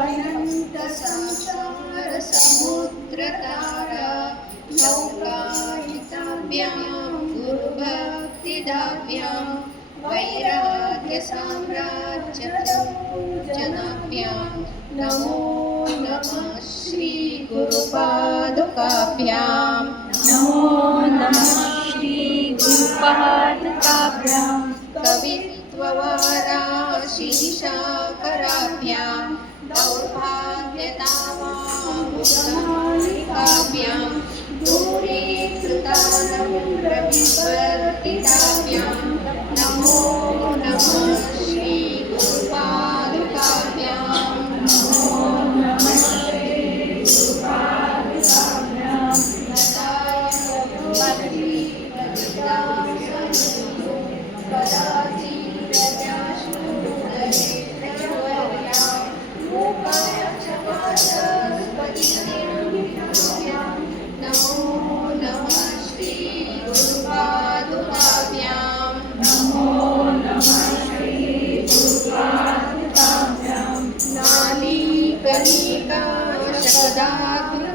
अनन्तसंसारसमुद्रतारा नौकायिताभ्यां गुरुभक्तिदाभ्यां वैराग्यसाम्राज्यजनाभ्यां नमो नमः श्रीगुरुपादुकाभ्यां नमो नमः श्रीगुरुपादुकाभ्यां कवित्ववाराशीषा ಇಟ್ಟ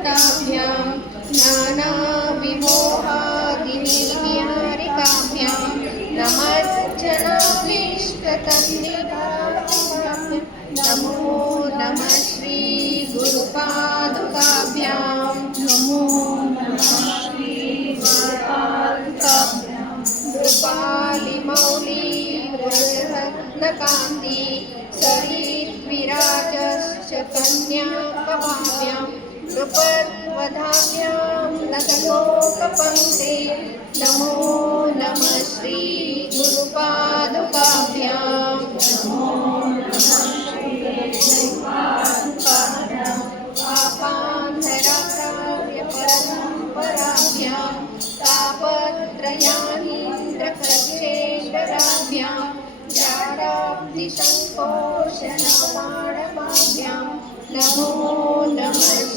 शब्दाकृताभ्यां नानाविमोहादिनिर्विहारिकाभ्यां नमज्जनाभीष्टतन्निधाभ्यां नमो नमः श्रीगुरुपादुकाभ्यां नमो कृपालिमौली वृषरत्नकान्ति सरिद्विराजश्च नखलोकपङ्क्ते नमो नमः श्रीगुरुपादुकाभ्याम् नमो नमः श्री गुरुपादकाभ्यां पापान्धराचार्य परम्पराभ्यां तापत्रयानीन्द्रकक्षेश्वराभ्यां जाडाब्धिशङ्कोशनमाणवाभ्यां नमो नमः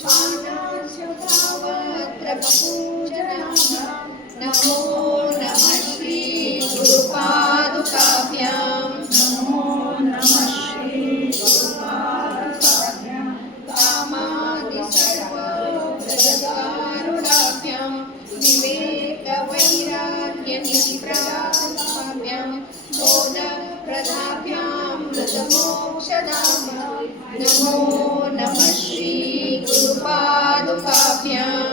शुद्धसन्वराभ्यां स्वानास्वभावत्रपूजनाभ्यां नमो नमः श्रीगुरुपादुकाभ्याम् नमो नमः श्री गुरुपादकाभ्यां कामादिसर्वप्रदारुणाभ्यां विवेकवैराग्यनिप्राभ्यां बोधप्रदाभ्यां मृतमोक्षदाभ्यां नमो नमः the papyrus.